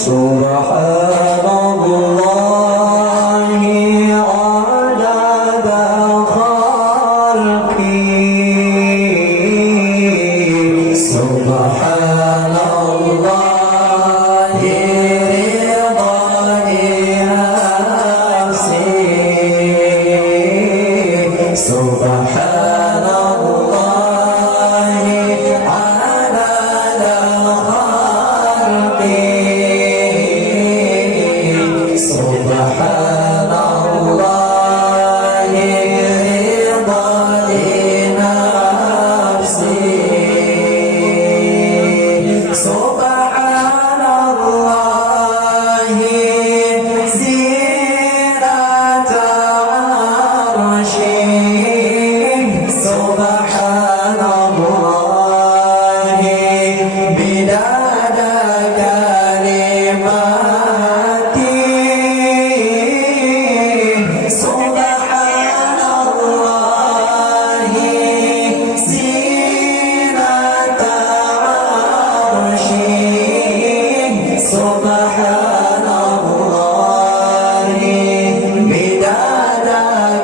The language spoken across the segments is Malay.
Subhanallahi adada khalqi Subhanallahi ridha nafsi Subhanallahi adada khalqi Subhanallahi ridha nafsi Subhanallahi zinata arshi Subhanallahi bidada kalimati Subhanallahi zinata arshi Subhanallahi bidada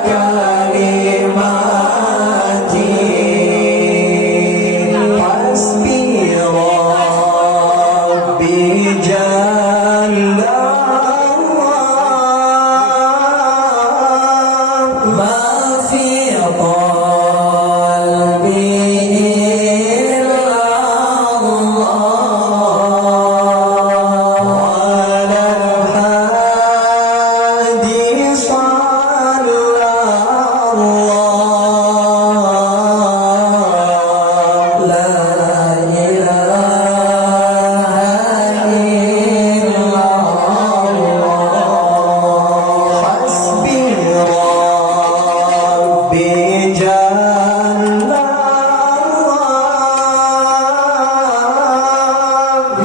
kalimati Hasbi Rabbi Jalla ma fi qalbi illa Allah al-hadi sallallahu la ilaha illallah hasbi rabbi jalla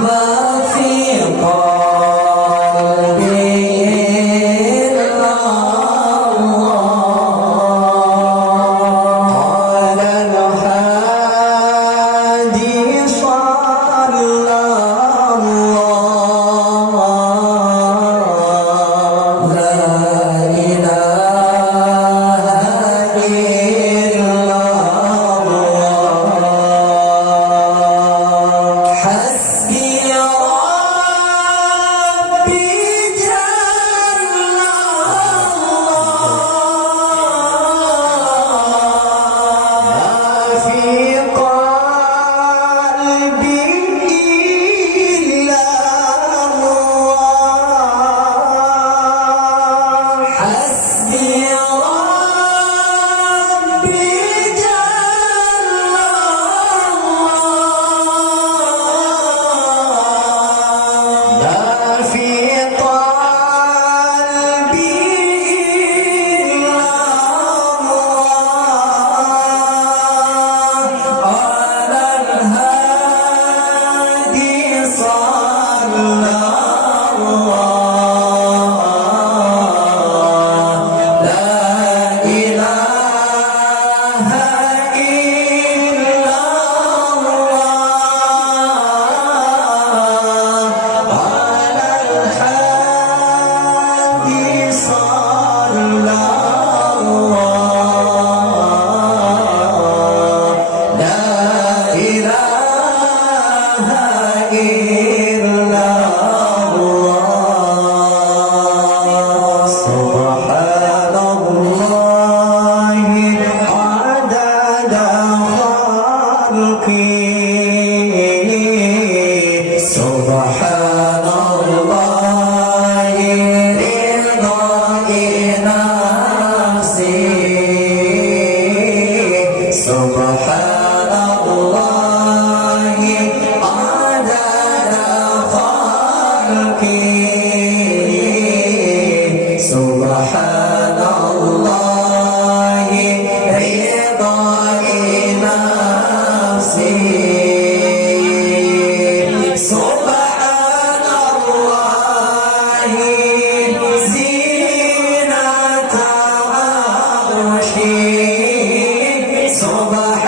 ma fi qalbi illa Allah al-hadi sallallahu la ilaha illallah hasbi rabbi jalla ma fi qalbi illa Allah hasbi rabbi jalla ma fi qalbi illa Allah al-hadi sallallahu la ilaha illallah al-hadi sallallahu la ilaha illallah Subhanallahi adada khalqi Subhanallahi ridha nafsi Subhanallahi adada khalqi Subhanallahi ridha nafsi Subhanallahi zinata arshi Subhanallahi